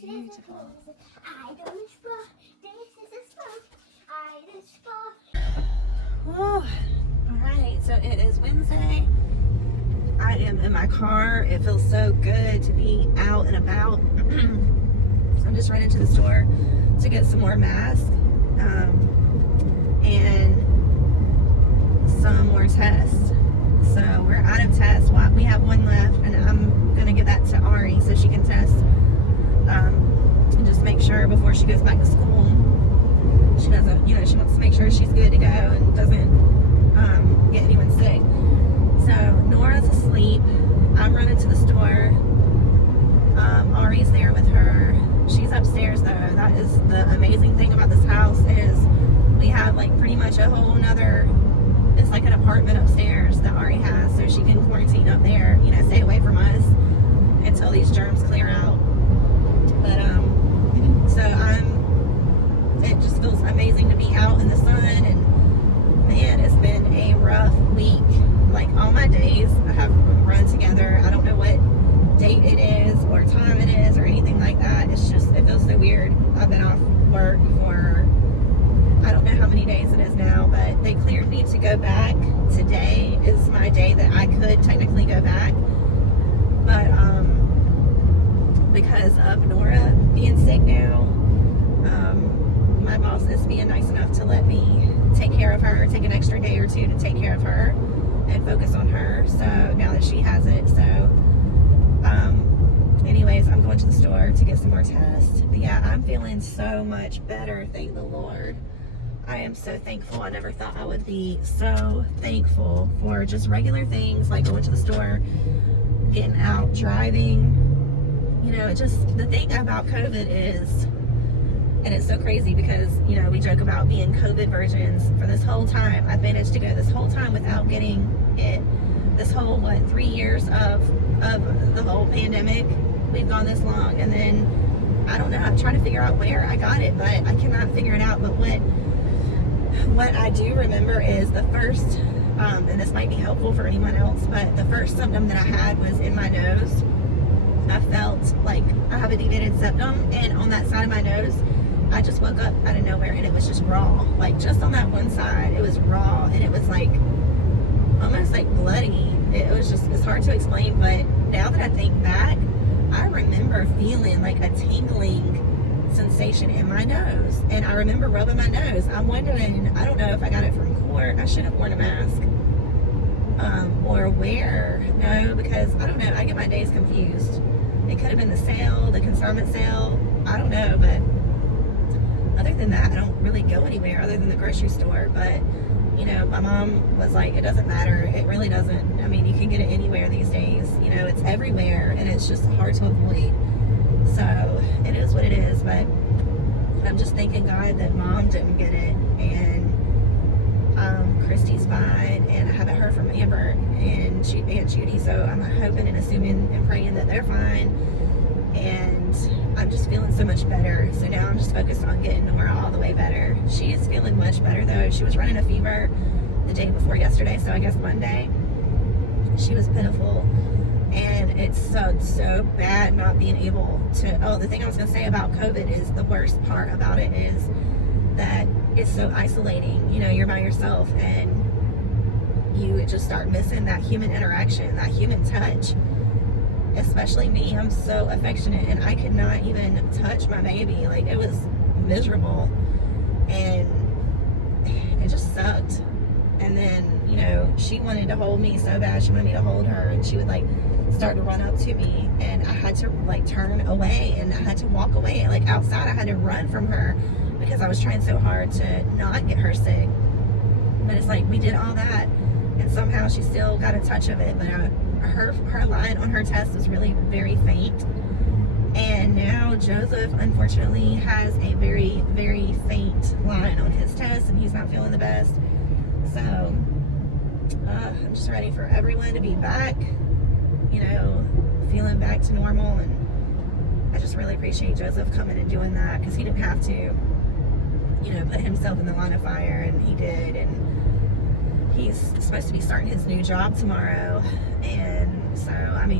beautiful. Oh, all right, so it is Wednesday. I am in my car. It feels so good to be out and about. So I'm just running to the store to get some more masks and some more tests. So we're out of tests. We have one left, and I'm gonna give that to Ari so she can test and just make sure before she goes back to school. She doesn't, she wants to make sure she's good to go and doesn't get anyone sick. So Nora's asleep. I'm running to the store. Ari's there with her. She's upstairs though. That is the amazing thing about this house is we have like pretty much a whole nother, it's like an apartment upstairs that Ari has, so she can quarantine up there, stay away from us until these germs clear out. But so it just feels amazing to be out in the sun, and man, it's been a rough week. Like all my days have run together. I don't know what date it is or time it is or anything like that. It feels so weird. I've been off work for I don't know how many days it is now, but they cleared me to go back. Today is my day that I could technically go back, but because of Nora being sick now, my boss is being nice enough to let me take care of her, take an extra day or two to take care of her and focus on her. So now that she has it, anyways, I'm going to the store to get some more tests. But yeah, I'm feeling so much better, thank the Lord. I am so thankful. I never thought I would be so thankful for just regular things like going to the store, getting out, driving. The thing about COVID is, and it's so crazy because, we joke about being COVID virgins for this whole time. I've managed to go this whole time without getting it. This whole, 3 years of the whole pandemic. We've gone this long, and then, I don't know, I'm trying to figure out where I got it, but I cannot figure it out. But what I do remember is the first, and this might be helpful for anyone else, but the first symptom that I had was in my nose. I felt like I have a deviated septum, and on that side of my nose, I just woke up out of nowhere, and it was just raw. Like, just on that one side, it was raw, and it was like, almost like bloody. It's hard to explain, but now that I think back, I remember feeling like a tingling sensation in my nose, and I remember rubbing my nose. I'm wondering, I don't know if I got it from court. I should have worn a mask, or where. No, because I don't know, I get my days confused. It could have been the sale, the consignment sale, I don't know. But other than that, I don't really go anywhere other than the grocery store. But my mom was like, it doesn't matter. It really doesn't. I mean, you can get it anywhere these days. It's everywhere, and it's just hard to avoid. So it is what it is. But I'm just thanking God that Mom didn't get it, and Christy's fine, and I haven't heard from Amber and Aunt Judy. So I'm hoping and assuming and praying that they're fine. And I'm just feeling so much better. So now I'm just focused on getting Nora all the way better. She is feeling much better though. She was running a fever the day before yesterday, so I guess Monday. She was pitiful, and it sucked so bad not being able to. Oh, the thing I was gonna say about COVID is the worst part about it is that it's so isolating. You're by yourself, and you just start missing that human interaction, that human touch. Especially me, I'm so affectionate, and I could not even touch my baby. Like, it was miserable, and it just sucked. And then, she wanted to hold me so bad. She wanted me to hold her, and she would start to run up to me, and I had to turn away, and I had to walk away. Outside, I had to run from her because I was trying so hard to not get her sick. But it's we did all that, and somehow she still got a touch of it. But her line on her test was really very faint, and now Joseph unfortunately has a very, very faint line on his test, and he's not feeling the best. So I'm just ready for everyone to be back, feeling back to normal. And I just really appreciate Joseph coming and doing that, because he didn't have to put himself in the line of fire, and he did. And he's supposed to be starting his new job tomorrow, and so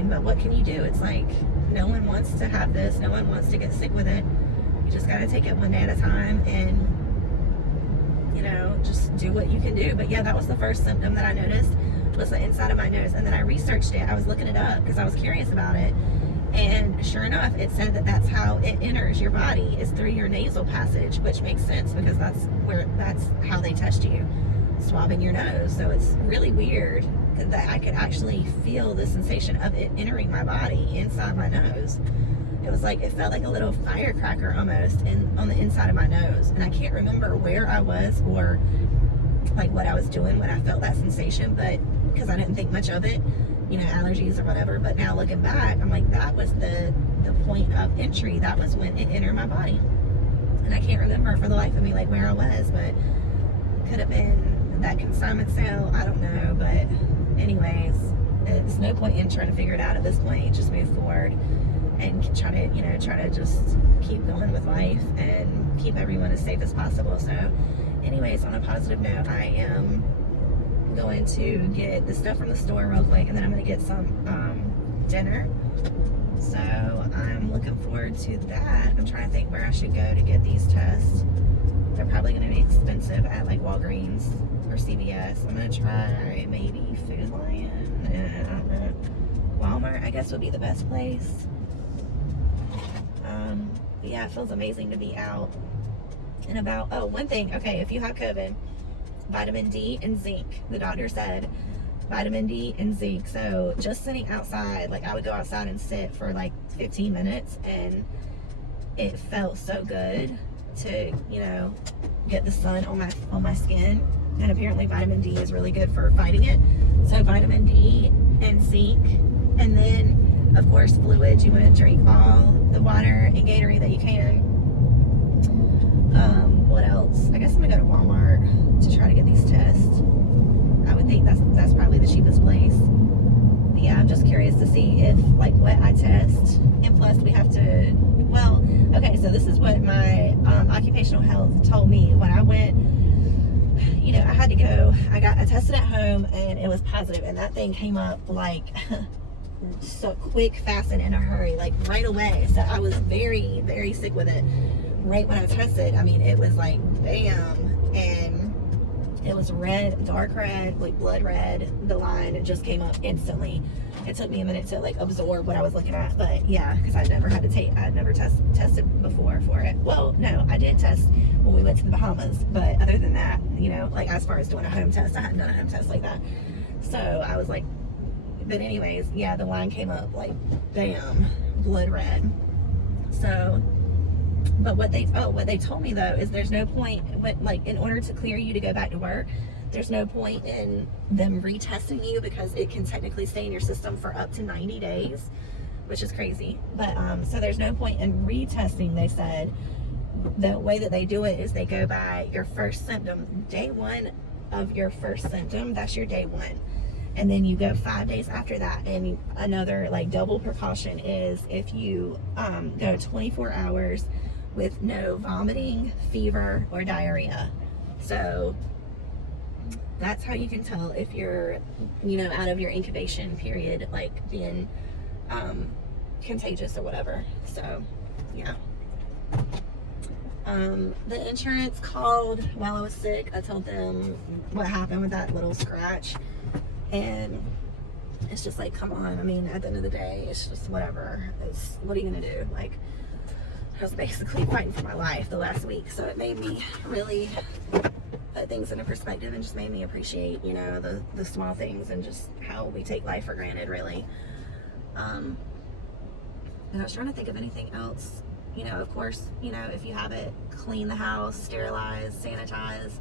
but what can you do? It's no one wants to have this. No one wants to get sick with it. You just got to take it one day at a time and, you know, just do what you can do. But yeah, that was the first symptom that I noticed, was the inside of my nose. And then I researched it. I was looking it up because I was curious about it. And sure enough, it said that that's how it enters your body, is through your nasal passage, which makes sense because that's how they test you, swabbing your nose. So it's really weird that I could actually feel the sensation of it entering my body inside my nose. It was like, it felt like a little firecracker almost on the inside of my nose. And I can't remember where I was or like what I was doing when I felt that sensation, but because I didn't think much of it, you know, allergies or whatever. But now looking back, I'm like, that was the point of entry. That was when it entered my body. And I can't remember for the life of me like where I was, but could have been that consignment sale, I don't know. But anyways, it's no point in trying to figure it out at this point. Just move forward and try to just keep going with life and keep everyone as safe as possible. So anyways, on a positive note, I am going to get the stuff from the store real quick, and then I'm going to get some dinner. So I'm looking forward to that. I'm trying to think where I should go to get these tests. They're probably going to be expensive at like Walgreens or CVS. I'm going to try maybe Food Lion. I don't know. Walmart, I guess, would be the best place. But yeah, it feels amazing to be out and about. Oh, one thing. Okay, if you have COVID, vitamin D and zinc. The doctor said vitamin D and zinc. So just sitting outside, like I would go outside and sit for like 15 minutes, and it felt so good to, you know, get the sun on my skin. And apparently vitamin D is really good for fighting it. So vitamin D and zinc, and then of course fluids. You want to drink all the water and Gatorade that you can. What else? I guess I'm gonna go to Walmart to try to get these tests. I would think that's probably the cheapest place. But yeah, I'm just curious to see if like what I test, and plus we have to. Well, okay, so this is what my occupational health told me when I went. You know, I had to go. I tested at home, and it was positive, and that thing came up like so quick, fast, and in a hurry, like right away. So I was very, very sick with it. Right when I tested, I mean, it was like bam, and it was red, dark red, like blood red. The line just came up instantly. It took me a minute to like absorb what I was looking at, but yeah, because I'd never tested before for it. Well, no, I did test when we went to the Bahamas, but other than that, you know, like as far as doing a home test, I hadn't done a home test like that. So I was like, but anyways, yeah, the line came up like bam, blood red. So. But what they told me though is there's no point, like in order to clear you to go back to work, there's no point in them retesting you because it can technically stay in your system for up to 90 days, which is crazy. But so there's no point in retesting. They said the way that they do it is they go by your first symptom, day one of your first symptom. That's your day one. And then you go 5 days after that. And another like double precaution is if you go 24 hours with no vomiting, fever, or diarrhea. So that's how you can tell if you're, you know, out of your incubation period, like being contagious or whatever. So yeah. The insurance called while I was sick. I told them what happened with that little scratch, and it's just like, come on. I mean, at the end of the day, it's just whatever. It's, what are you gonna do? Like, I was basically fighting for my life the last week, so it made me really put things into perspective and just made me appreciate, you know, the small things and just how we take life for granted, really. And I was trying to think of anything else. You know, of course, you know, if you have it, clean the house, sterilize, sanitize,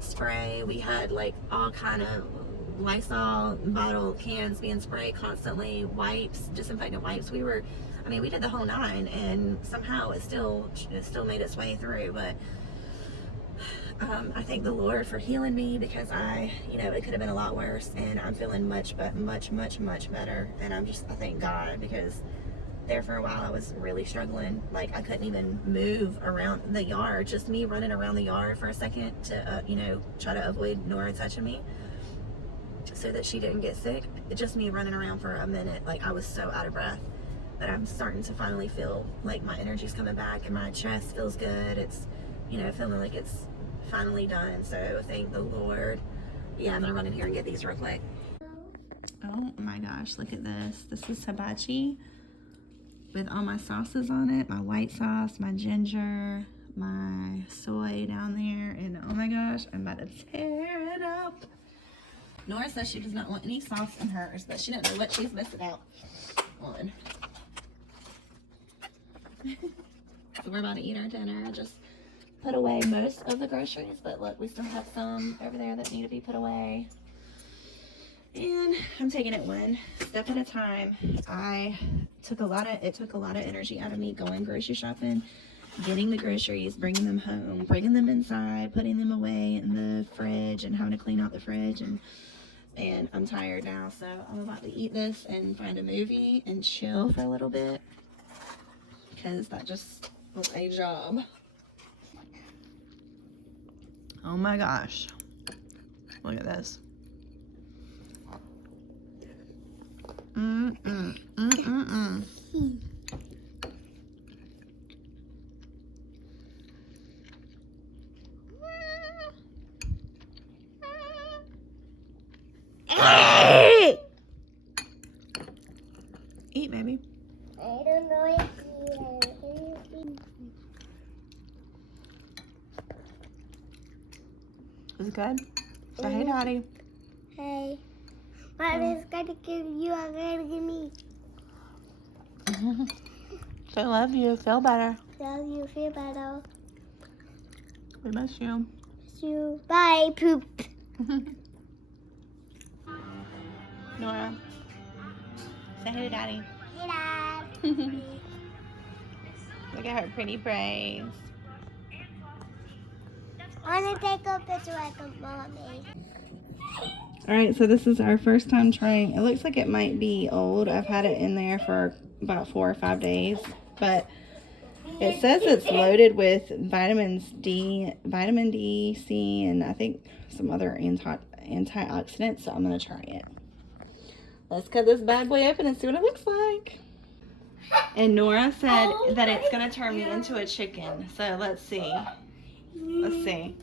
spray. We had like all kind of Lysol bottle cans being sprayed constantly, wipes, disinfectant wipes. We did the whole 9, and somehow it still made its way through. But I thank the Lord for healing me, because you know, it could have been a lot worse, and I'm feeling much better. And I thank God, because there for a while I was really struggling. Like, I couldn't even move around the yard. Just me running around the yard for a second to, you know, try to avoid Nora touching me so that she didn't get sick. Just me running around for a minute. Like, I was so out of breath. But I'm starting to finally feel like my energy's coming back and my chest feels good. It's, you know, feeling like it's finally done. So thank the Lord. Yeah, I'm gonna run in here and get these real quick. Oh my gosh, look at this. This is hibachi with all my sauces on it. My white sauce, my ginger, my soy down there. And oh my gosh, I'm about to tear it up. Nora says she does not want any sauce in hers, but she doesn't know what she's missing out on. So we're about to eat our dinner. I just put away most of the groceries, but look, we still have some over there that need to be put away. And I'm taking it one step at a time. It took a lot of energy out of me going grocery shopping, getting the groceries, bringing them home, bringing them inside, putting them away in the fridge and having to clean out the fridge, and I'm tired now. So I'm about to eat this and find a movie and chill for a little bit, because that just was a job. Oh my gosh. Look at this. Eat, baby. I don't know if Is it good? Say hey, Daddy. Hey. What is going to give you? I'm going to give me. Say love you. Feel better. Love you. Feel better. We miss you. Miss you. Bye. Poop. Nora. Say hey to Daddy. Hey, Dad. Look at her pretty braids. I want to take a picture like a mommy. Alright, so this is our first time trying. It looks like it might be old. I've had it in there for about 4 or 5 days. But it says it's loaded with vitamin D, C, and I think some other antioxidants. So I'm going to try it. Let's cut this bad boy open and see what it looks like. And Nora said that it's going to turn me into a chicken. So let's see. Let's see.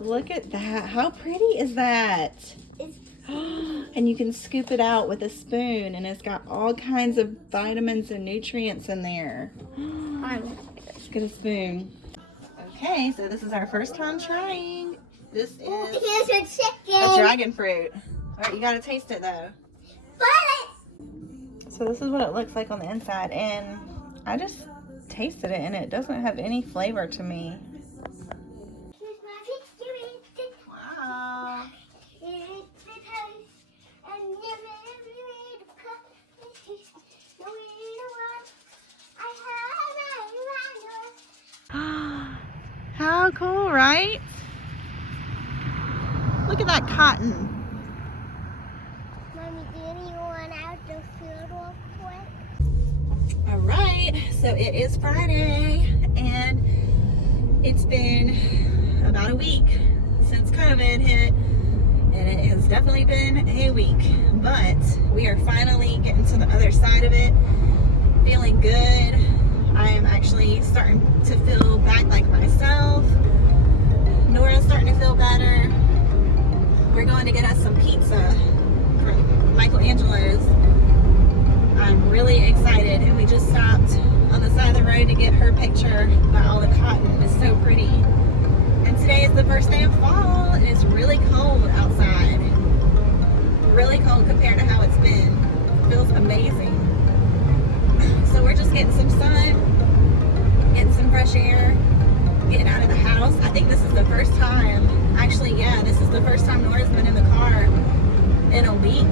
Look at that. How pretty is that? And you can scoop it out with a spoon, and it's got all kinds of vitamins and nutrients in there. Let's get a spoon. Okay, so this is our first time trying. This is Here's a chicken. a dragon fruit. All right, you gotta taste it though. So this is what it looks like on the inside, and I just tasted it, and it doesn't have any flavor to me. Wow. How cool, right? Look at that cotton. Mommy, do you want out the field real quick? All right, so it is Friday, and it's been about a week since COVID hit, and it has definitely been a week, but we are finally getting to the other side of it, feeling good. I am actually starting to feel back like myself. Nora's starting to feel better. We're going to get us some pizza from Michelangelo's. I'm really excited, and we just stopped on the side of the road to get her picture by all the cotton. It's so pretty. And today is the first day of fall, and it's really cold outside. Really cold compared to how it's been. It feels amazing. So we're just getting some sun, getting some fresh air, getting out of the house. I think this is the first time, actually, yeah, this is the first time Nora's been in the car in a week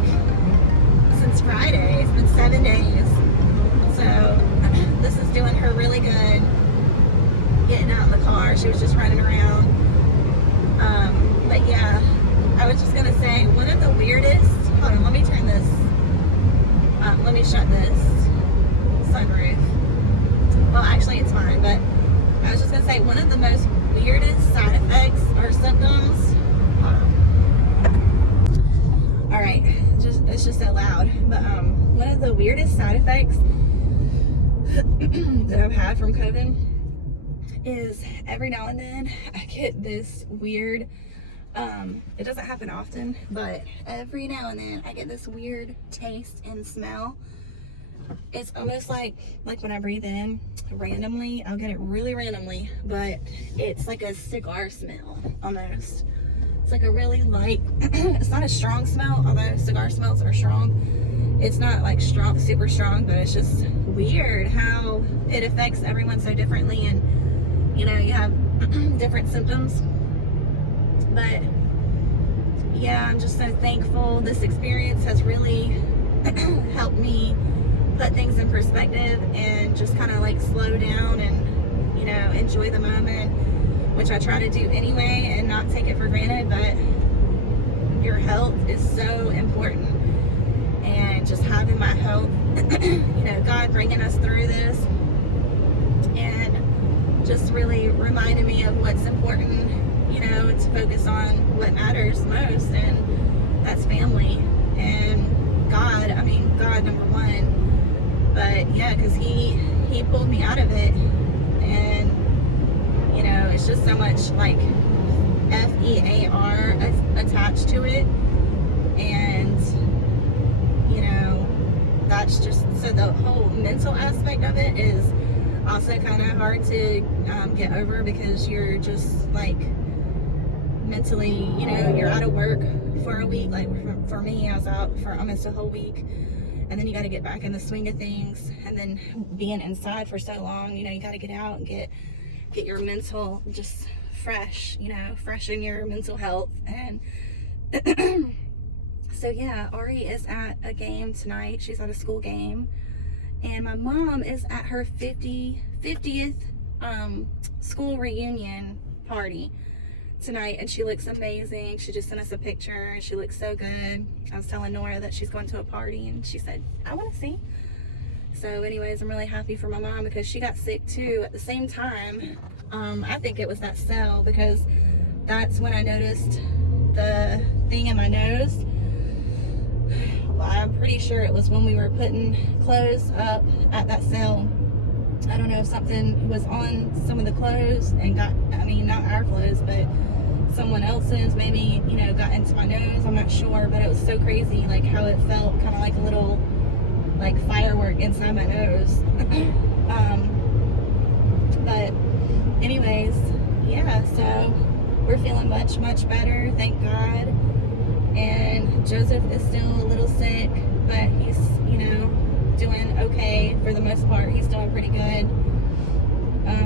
since Friday. It's been 7 days. So this is doing her really good, getting out in the car. She was just running around. But yeah, I was just going to say, one of the weirdest, hold on, let me turn this, let me shut this sunroof. Well, actually it's fine, but I was just going to say, one of the most weirdest side effects or symptoms, hold on. All right, just it's just so loud. But one of the weirdest side effects that I've had from COVID is every now and then I get this weird, it doesn't happen often, but every now and then I get this weird taste and smell. It's almost like when I breathe in randomly, I'll get it really randomly, but it's like a cigar smell almost. It's like a really light, it's not a strong smell, although cigar smells are strong. It's not like strong, super strong, but it's just weird how it affects everyone so differently, and you know, you have different symptoms. But yeah, I'm just so thankful. This experience has really helped me put things in perspective and just kind of like slow down and, you know, enjoy the moment, which I try to do anyway and not take it for granted. But your health is so important, and just having my health, you know, God bringing us through this and just really reminded me of what's important, you know, to focus on what matters most, and that's family and God. I mean, God number one. But yeah, because he pulled me out of it, and you know, it's just so much like FEAR attached to it, and you know, that's just, so the whole mental aspect of it is also kind of hard to get over, because you're just like mentally, you know, you're out of work for a week. Like for me, I was out for almost a whole week. And then you got to get back in the swing of things, and then being inside for so long, you know, you got to get out and get your mental just fresh, you know, freshen your mental health. And so yeah, Ari is at a game tonight. She's at a school game, and my mom is at her 50th school reunion party tonight, and she looks amazing. She just sent us a picture and she looks so good. I was telling Nora that she's going to a party, and she said, I want to see. So anyways, I'm really happy for my mom, because she got sick too at the same time. I think it was that cell, because that's when I noticed the thing in my nose. Well, I'm pretty sure it was when we were putting clothes up at that cell. I don't know if something was on some of the clothes and got, I mean, not our clothes, but someone else's, maybe, you know, got into my nose. I'm not sure, but it was so crazy, like how it felt kind of like a little like firework inside my nose. But anyways, yeah, so we're feeling much better, thank God. And Joseph is still a little sick, but he's, you know, doing okay for the most part. He's doing pretty good.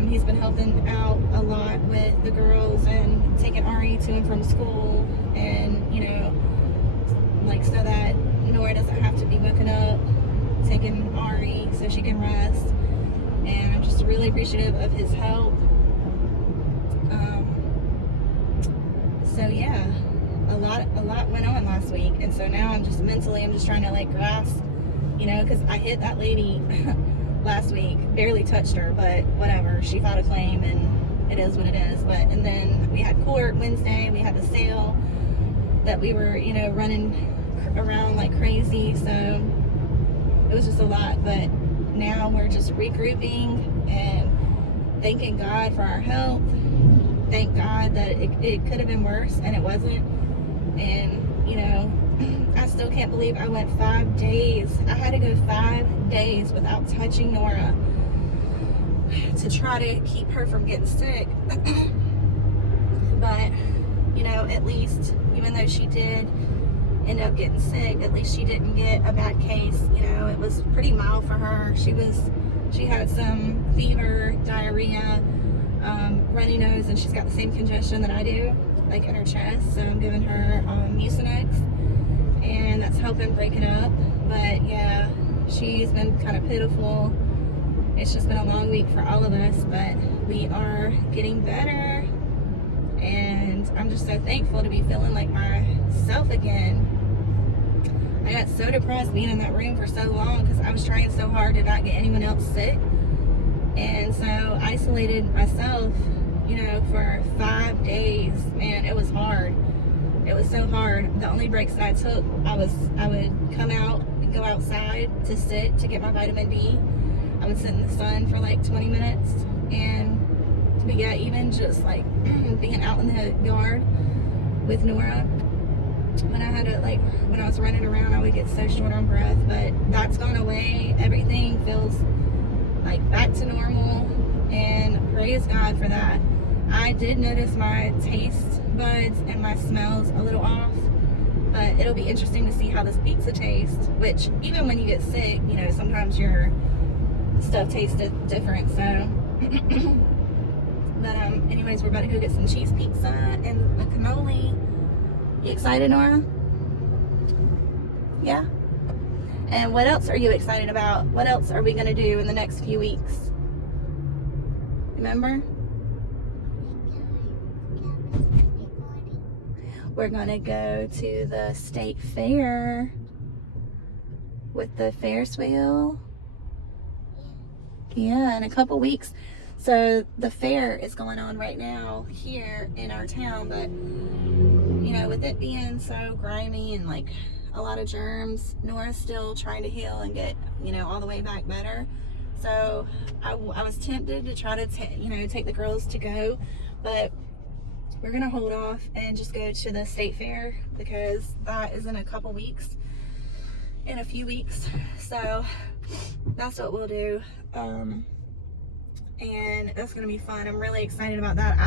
He's been helping out a lot with the girls and taking Ari to and from school, and you know, like, so that Nora doesn't have to be woken up, taking Ari so she can rest. And I'm just really appreciative of his help. So yeah, a lot went on last week, and so now I'm just mentally, I'm just trying to like grasp, you know, because I hit that lady last week, barely touched her, but whatever, she filed a claim and it is what it is. But and then we had court Wednesday, we had the sale that we were, you know, running around like crazy, so it was just a lot. But now we're just regrouping and thanking God for our health. Thank God that it could have been worse, and it wasn't. And you know, I still can't believe I went 5 days. I had to go 5 days without touching Nora to try to keep her from getting sick. But, you know, at least, even though she did end up getting sick, at least she didn't get a bad case. You know, it was pretty mild for her. She had some fever, diarrhea, runny nose, and she's got the same congestion that I do, like in her chest. So I'm giving her Mucinex, and that's helping break it up. But yeah, she's been kind of pitiful. It's just been a long week for all of us, but we are getting better, and I'm just so thankful to be feeling like myself again. I got so depressed being in that room for so long because I was trying so hard to not get anyone else sick, and so isolated myself, you know, for 5 days. Man, it was hard. It was so hard. The only breaks that I took, I would come out and go outside to sit to get my vitamin D. I would sit in the sun for like 20 minutes. But yeah, even just like being out in the yard with Nora, when I was running around, I would get so short on breath. But that's gone away. Everything feels like back to normal, and praise God for that. I did notice my taste buds and my smells a little off, but it'll be interesting to see how this pizza tastes, which even when you get sick, you know, sometimes your stuff tastes different. So but anyways, we're about to go get some cheese pizza and a cannoli. You excited, Nora? Yeah. And what else are you excited about? What else are we gonna do in the next few weeks? Remember? We're gonna go to the state fair with the Ferris wheel. Yeah, in a couple weeks. So the fair is going on right now here in our town, but you know, with it being so grimy and like a lot of germs, Nora's still trying to heal and get, you know, all the way back better. So I was tempted to try to take the girls to go, but we're gonna hold off and just go to the state fair because that is in a couple weeks, in a few weeks. So that's what we'll do. And that's gonna be fun. I'm really excited about that.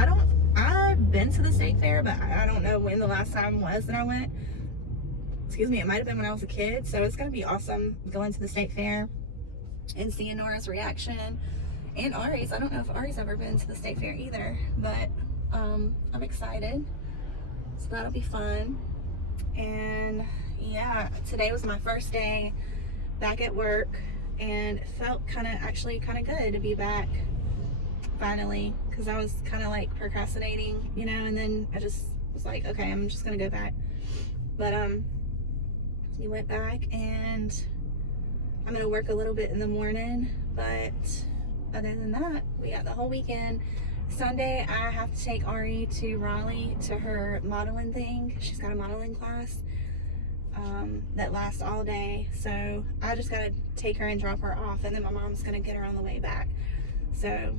I've been to the state fair, but I don't know when the last time was that I went. Excuse me, it might have been when I was a kid. So it's gonna be awesome going to the state fair and seeing Nora's reaction and Ari's. I don't know if Ari's ever been to the state fair either, but I'm excited. So that'll be fun. And yeah, today was my first day back at work, and it felt actually kind of good to be back finally, because I was kind of like procrastinating, you know, and then I just was like, okay, I'm just gonna go back. But we went back, and I'm gonna work a little bit in the morning, but other than that, we got the whole weekend. Sunday I have to take Ari to Raleigh to her modeling thing. She's got a modeling class that lasts all day, so I just gotta take her and drop her off, and then my mom's gonna get her on the way back. So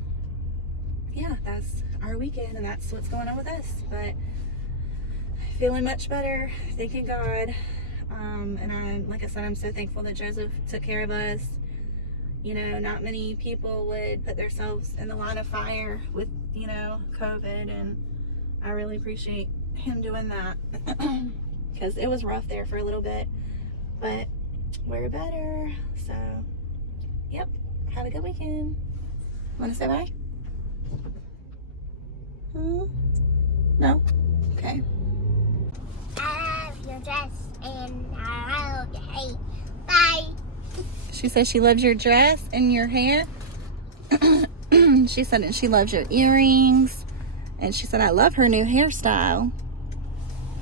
yeah, that's our weekend, and that's what's going on with us. But feeling much better, thanking God. And like I said, I'm so thankful that Joseph took care of us. You know, not many people would put themselves in the line of fire with, you know, COVID, and I really appreciate him doing that because it was rough there for a little bit, but we're better. So yep, have a good weekend. Want to say bye? No? Okay. I love your dress and I love your hair. Bye. She says she loves your dress and your hair. She said that she loves your earrings. And she said, I love her new hairstyle.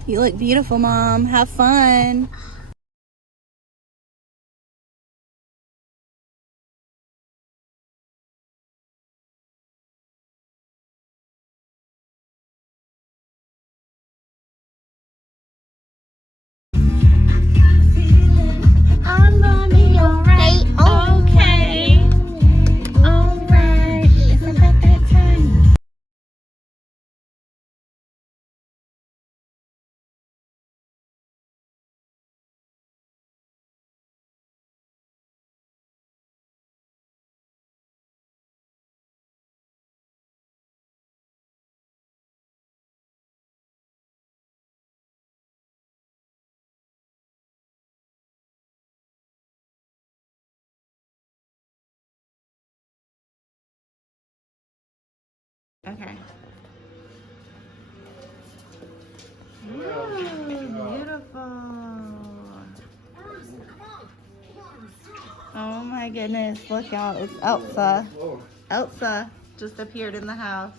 You look beautiful, Mom. Have fun. I'm gonna be alright. Okay. Alright. It's about that time. Okay. Ooh, beautiful. Oh my goodness, look out, it's Elsa. Elsa just appeared in the house.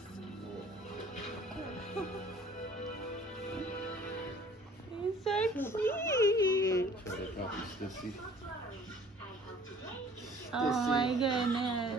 He's so cute. Oh my goodness.